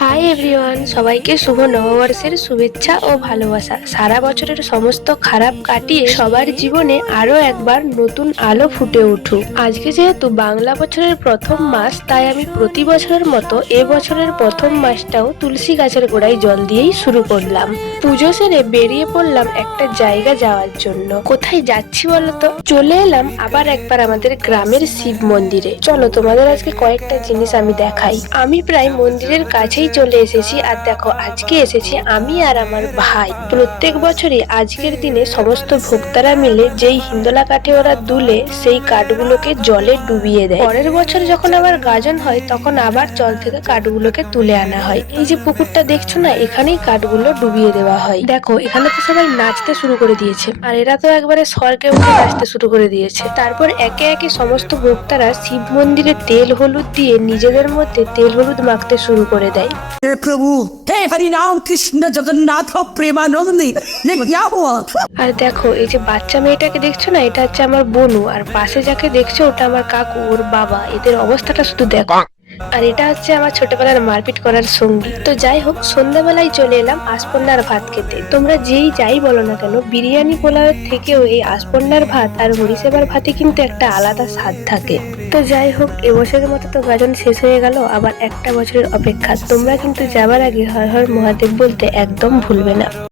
Hi everyone সবাইকে শুভ নববর্ষের শুভেচ্ছা ও ভালোবাসা। সারা বছরের সমস্ত খারাপ কাটিয়ে সবার জীবনে আরও একবার নতুন আলো ফুটে উঠুক। আজকে যেহেতু বাংলা বছরের প্রথম মাস, তাই আমি প্রতি বছরের মতো এ বছরের প্রথম মাসটাও তুলসী গাছের গোড়ায় জল দিয়েই শুরু করলাম। পুজো সেরে বেরিয়ে পড়লাম একটা জায়গা যাওয়ার জন্য। কোথায় যাচ্ছি বলতো? চলে এলাম আবার একবার আমাদের গ্রামের শিব মন্দিরে। চলো তোমাদের আজকে কয়েকটা জিনিস আমি দেখাই। আমি প্রায় মন্দিরের কাছেই চলে এসেছি আর দেখো, আজকে এসেছি আমি আর আমার ভাই। প্রত্যেক বছরই আজকের দিনে সমস্ত ভোক্তারা মিলে যেই হিন্দোলা কাঠে ওরা দুলে, সেই কাঠগুলোকে জলে ডুবিয়ে দেয়। পরের বছর যখন আবার গাজন হয়, তখন আবার জল থেকে কাঠগুলোকে তুলে আনা হয়। এই যে পুকুরটা দেখছ না, এখানেই কাঠগুলো ডুবিয়ে দেওয়া হয়। দেখো, এখানে তো সবাই নাচতে শুরু করে দিয়েছে। আর এরা তো একবারে স্বর্গে উঠে নাচতে শুরু করে দিয়েছে। তারপর একে একে সমস্ত ভোক্তারা শিব মন্দিরে তেল হলুদ দিয়ে নিজেদের মধ্যে তেল হলুদ মাখতে শুরু করে দেয়। हे प्रभु हे हरि राम कृष्ण जगन्नाथ प्रेमानंदी ये क्या हुआ আর দেখো এই যে বাচ্চা মেয়েটাকে দেখছো না এটা হচ্ছে আমার বনু আর পাশে যাকে দেখছো ওটা আমার কাকু ওর বাবা এদের অবস্থাটা শুধু দেখো আর এটা হচ্ছে আমার ছোটবেলার মারপিট করার সঙ্গী তো যাই হোক সন্ধ্যাবেলায় চলে এলাম আশপন্নার ভাত খেতে তোমরা যেই যাই বলো না কেন বিরিয়ানি পোলাওয়ের থেকেও এই আশপন্নার ভাত আর হরিসেবার ভাতে কিন্তু একটা আলাদা স্বাদ থাকে তো যাই হোক এবছরের মতো তো গাজন শেষ হয়ে গেল, আবার একটা বছরের অপেক্ষা। তোমরা কিন্তু যাবার আগে হর হর মহাদেব বলতে একদম ভুলবে না।